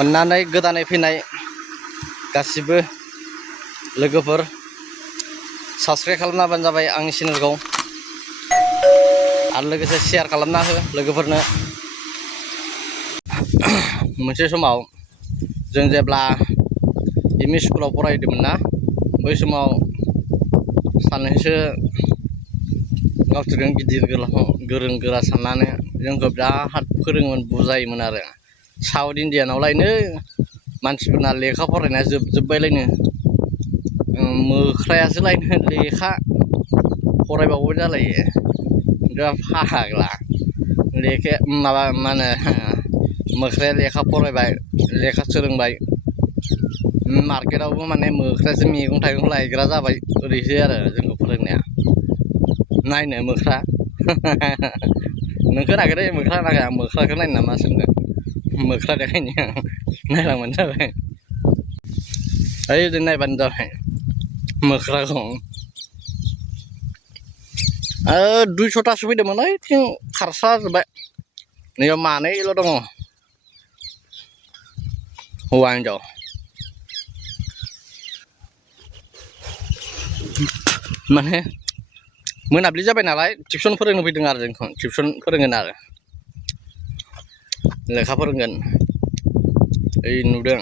अन्नानै गोदानै फैनाय गासिबो लोगोफोर साबस्क्राइब खालामना होबानो जाबाय आंनि चेनेलखौ आरो लोगोसे शेयार खालामना हो लोगोफोरनो। मोनसे समाव जों जेब्ला एमइ स्कुलाव फरायदोंमोन ना, बै समाव सानैसो गावसोरजों गिदिर गोरों गोरा साननानै जोंखौ बिराद फोरोङोमोन, बुजायोमोन आरो। साउथ इण्डियानावलायनो मानसिफोरना लेखा फरायनाया जोबजोब्बायलायनो, मोख्रायासो लायनो लेखा फरायबावबाय जालायो। फाग्ला लेखाया माबा मा होनो, मोख्राया लेखा फरायबाय, लेखा सोलोंबाय, मार्केटावबो माने मोख्रायासो मैगं थाइगं लायग्रा जाबाय। ओरैसो आरो जोंखौ फोरोंनाया। नायनो मोख्रा नोंखौ नागिरो मोख्रा नागा, मोख्राखौ नायनो नामा सोंदों? मोख्रा देखायनो नायलांबानो जाबाय, ओइ ओरैनो नायबानो जाबाय मोख्राखौ। 200थासो फैदोंमोन, ओइथिं खारस्राजोब्बाय। नैयाव मानैल' दङ, हौवा हिनजाव। माने मोनाबिलि जाबाय नालाय टिउसन फोरोंनो फैदों आरो जोंखौ। टिउसन फोरोंगोन आरो लेखा फोरोंगोन। ओइ नुदों,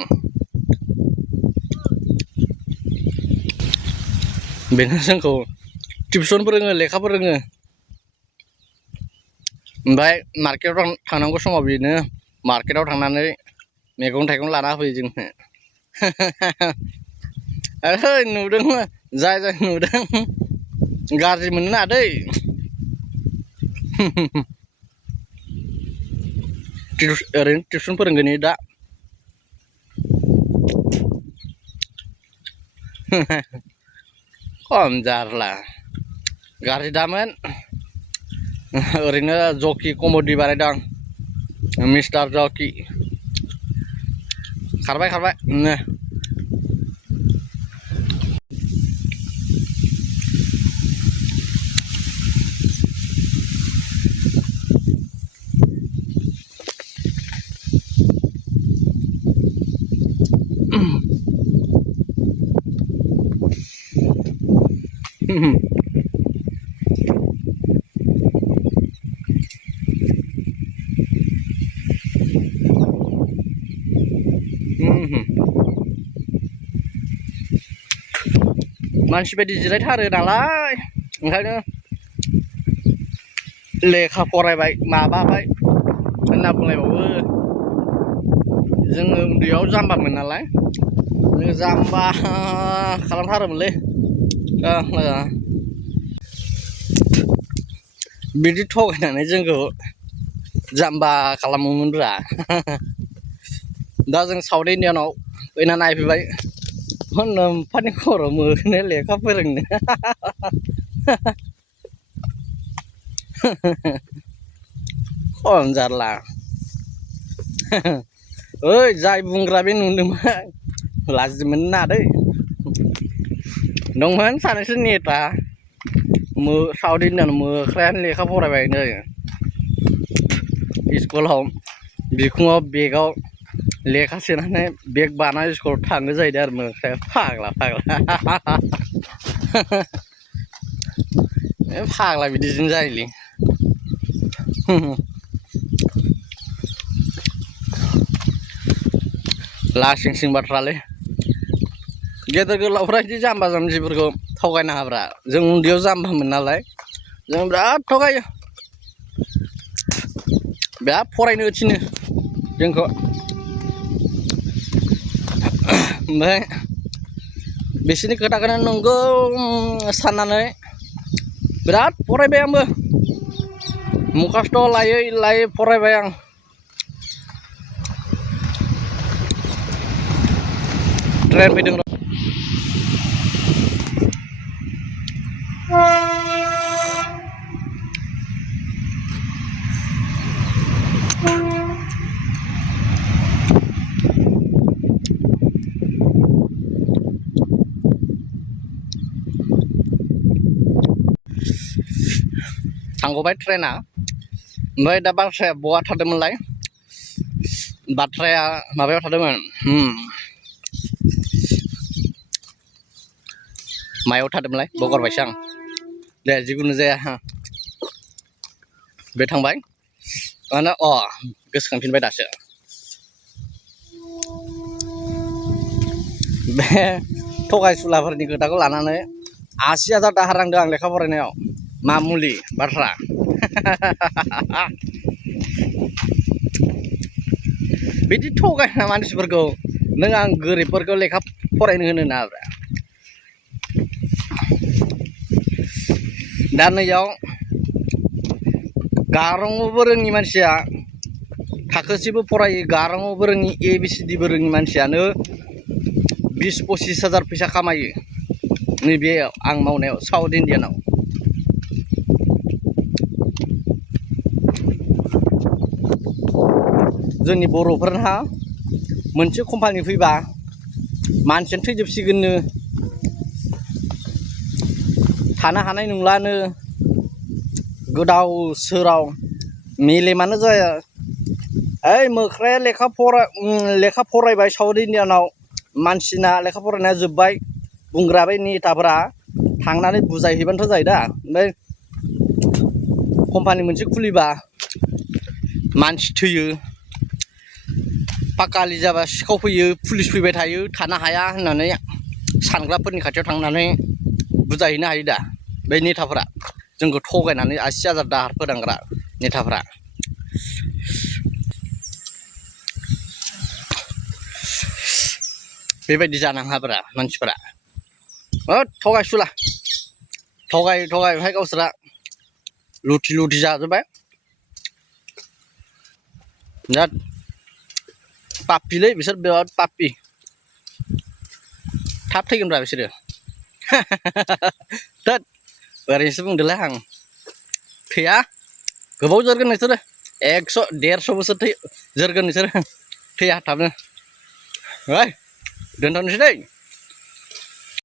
बेनो जोंखौ टिउसन फोरोङो, लेखा फोरोङो। ओमफ्राय मार्केटाव थांनांगौ समाव बेनो मार्केटाव थांनानै मैगं थाइगं लाना होफैयो जोंनो। ओइ नुदों, जाय नुदों गाज्रि मोननो नाङा दै। ओरैनो टिउसन फोरोंगोन दा। खम जारला, गाज्रि दामोन। ओरैनो जकि कमेडि बानायदों, मिस्टार जकि। खारबाय नो। मानसि बायदि जिरायथारो नालाय, ओंखायनो लेखा फरायबाय माबाबाय होनना बुंलायबावो। जोङो उन्दैयाव जाम्बामोन नालाय, जोङो जाम्बा खालामथारोमोनलै। बिदि थगायनानै जोंखौ जाम्बा खालामोमोनब्रा। दा जों साउथ इण्डियानाव फैना नायफैबाय, मोनफानि खर' मोनो लेखा फोरोंनो। खम जारला। ओइ जाय बुंग्रा बे नुदोंमोन, लाजि मोननो नाङा दै। दंमोन सानैसो नेता, साउथ इण्डियान मोख्रायानो लेखा फरायबाय नै स्कुलाव बिखुङाव बेगाव लेखा सोनानै बेग बानानै स्कुलाव थाङो जाहैदों आरो मोख्राया। फाग्ला फाग्ला बिदिजों जायोलै। लासिं सिं बाथ्रालै। गेदेर गोलावफ्रा बिदि जाम्बा जाम्बिफोरखौ थगायनाङाब्रा। जों उन्दैयाव जाम्बामोन नालाय, जों बिराद थगायो। बिराद फरायनो थिनो जोंखौ। ओमफ्राय बिसोरनि खोथाखौनो नंगौ साननानै बिराद फरायबाय आंबो। मुखास्थ' लायै फरायबाय आं। ट्रेन फैदों र'। थांगबाय ट्रेना। ओमफ्राय दा बारसाया बहा थादोंमोनलाय? बाथ्राया माबायाव थादोंमोन मायाव थादोंमोनलाय बावगारबायसो आं दे जिखुनु जाया बे थांबाय माने गोसोखांफिनबाय दासो बे थगायसुलाफोरनि खोथाखौ लानानै 80,000 दाहार नांदों आं लेखा फरायनायाव मामुलि बाथ्रा बिदि थगायना मानसिफोरखौ नों आं गोरिबफोरखौ लेखा फरायनो होनो नाब्रा दा नैयाव गारङावबो रोङि मानसिया थाखोसेबो फरायो गारङावबो रोङि ABCDबो रोङि मानसियानो 20-25 हाजार फैसा खामायो नैबे आं मावनायाव साउथ इण्डियानाव जोंनि बर'फोरहा मोनसे कम्पानि फैबा मानसियानो थैजोबसिगोननो थानो हानाय नंलानो गोदाव सोराव मेलेमानो जाया ओइ मोख्राया लेखा फरायबाय साउथ इण्डियानाव मानसिना लेखा फरायनाया जोब्बाय बुंग्रा बे नेताफोरा थांनानै बुजायहैबानोथ' जायो दा ओमफ्राय कम्पानि मोनसे खुलिबा मानसि थैयो पाकालि जाबा सिखाव फैयो पुलिस फैबाय थायो थानो हाया होननानै सानग्राफोरनि खाथियाव थांनानै बुजायहैनो हायो दा बे नेताफोरा जोंखौ थगायनानै 80,000 दाहार फोदांग्रा नेताफोरा बेबायदि जानाङाब्रा मानसिफोरा थगायसुला थगाय ओमफ्राय गावसोरा लुथि जाजोब्बाय बिराद पापिलै बिसोर बिराद पापि थाब थैगोनब्रा बिसोरो थोद ओरैनोसो बुंदोंलै आं थैया गोबाव जोरगोन नोंसोरो 100-150 बोसोर जोरगोन नोंसोरो थैया थाबनो दोनथ'नोसै दै